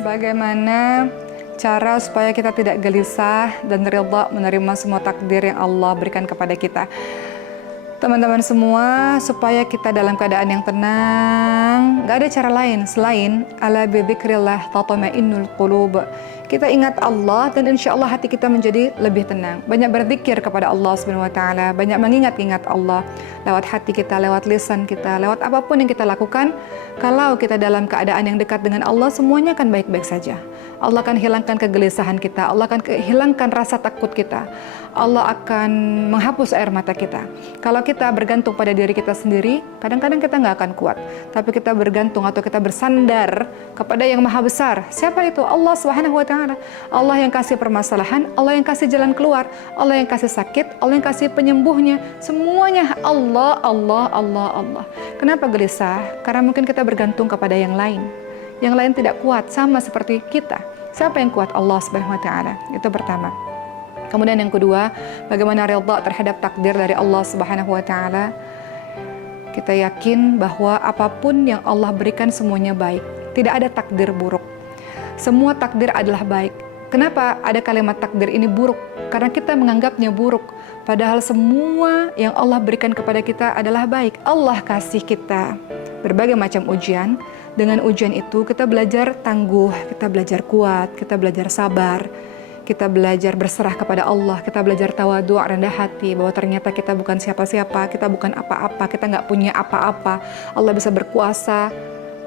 Bagaimana cara supaya kita tidak gelisah dan ridha menerima semua takdir yang Allah berikan kepada kita? Teman-teman semua, supaya kita dalam keadaan yang tenang, gak ada cara lain selain ala bidzikrillah tatma'innul qulub. Kita ingat Allah dan insya Allah hati kita menjadi lebih tenang. Banyak berzikir kepada Allah Subhanahu wa taala, banyak mengingat-ingat Allah lewat hati kita, lewat lisan kita, lewat apapun yang kita lakukan. Kalau kita dalam keadaan yang dekat dengan Allah, semuanya akan baik-baik saja. Allah akan hilangkan kegelisahan kita, Allah akan hilangkan rasa takut kita, Allah akan menghapus air mata kita. Kalau kita bergantung pada diri kita sendiri, kadang-kadang kita nggak akan kuat. Tapi kita bergantung atau kita bersandar kepada yang maha besar. Siapa itu? Allah Subhanahu wa taala. Allah yang kasih permasalahan, Allah yang kasih jalan keluar, Allah yang kasih sakit, Allah yang kasih penyembuhnya. Semuanya Allah, Allah, Allah, Allah. Kenapa gelisah? Karena mungkin kita bergantung kepada yang lain. Yang lain tidak kuat, sama seperti kita. Siapa yang kuat? Allah Subhanahu wa taala. Itu pertama. Kemudian yang kedua, bagaimana ridha terhadap takdir dari Allah Subhanahu wa taala? Kita yakin bahwa apapun yang Allah berikan semuanya baik. Tidak ada takdir buruk. Semua takdir adalah baik. Kenapa ada kalimat takdir ini buruk? Karena kita menganggapnya buruk. Padahal semua yang Allah berikan kepada kita adalah baik. Allah kasih kita berbagai macam ujian. Dengan ujian itu kita belajar tangguh, kita belajar kuat, kita belajar sabar, kita belajar berserah kepada Allah, kita belajar tawadhu, rendah hati, bahwa ternyata kita bukan siapa-siapa, kita bukan apa-apa, kita nggak punya apa-apa. Allah bisa berkuasa,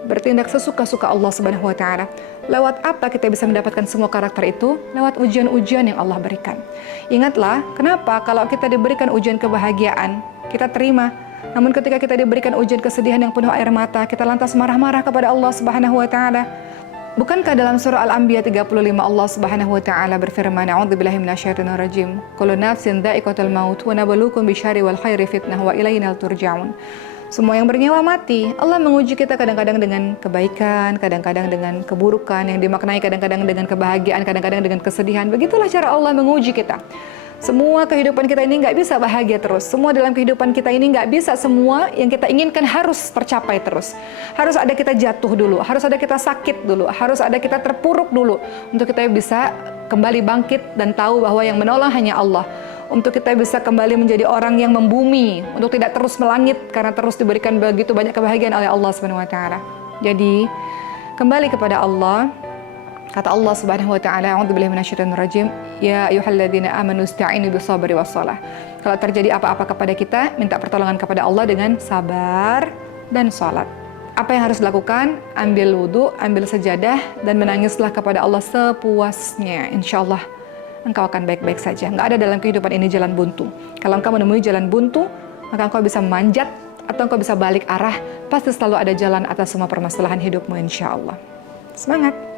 bertindak sesuka-suka Allah Subhanahu wa taala. Lewat apa kita bisa mendapatkan semua karakter itu? Lewat ujian-ujian yang Allah berikan. Ingatlah, kenapa kalau kita diberikan ujian kebahagiaan, kita terima. Namun ketika kita diberikan ujian kesedihan yang penuh air mata, kita lantas marah-marah kepada Allah Subhanahu wa taala. Bukankah dalam surah Al-Anbiya 35 Allah Subhanahu wa taala berfirman, "A'udzubillahi minasyaitonir rajim. Kullu nafsin dha'iqatul maut wa nabluukum bisyarri wal khairi fitnah wa ilainal turja'un." Semua yang bernyawa mati. Allah menguji kita kadang-kadang dengan kebaikan, kadang-kadang dengan keburukan yang dimaknai kadang-kadang dengan kebahagiaan, kadang-kadang dengan kesedihan. Begitulah cara Allah menguji kita. Semua kehidupan kita ini nggak bisa bahagia terus. Semua dalam kehidupan kita ini nggak bisa semua yang kita inginkan harus tercapai terus. Harus ada kita jatuh dulu, harus ada kita sakit dulu, harus ada kita terpuruk dulu untuk kita bisa kembali bangkit dan tahu bahwa yang menolong hanya Allah. Untuk kita bisa kembali menjadi orang yang membumi, untuk tidak terus melangit karena terus diberikan begitu banyak kebahagiaan oleh Allah Subhanahu wa taala. Jadi, kembali kepada Allah. Kata Allah Subhanahu wa taala, "A'udzubillahi minasyaitonir rajim. Ya ayyuhalladzina amanu ista'inu bis-sabri was-shalah." Kalau terjadi apa-apa kepada kita, minta pertolongan kepada Allah dengan sabar dan salat. Apa yang harus dilakukan? Ambil wudu, ambil sajadah dan menangislah kepada Allah sepuasnya. Insyaallah engkau akan baik-baik saja. Enggak ada dalam kehidupan ini jalan buntu. Kalau engkau menemui jalan buntu, maka engkau bisa memanjat atau engkau bisa balik arah. Pasti selalu ada jalan atas semua permasalahan hidupmu insyaallah. Semangat!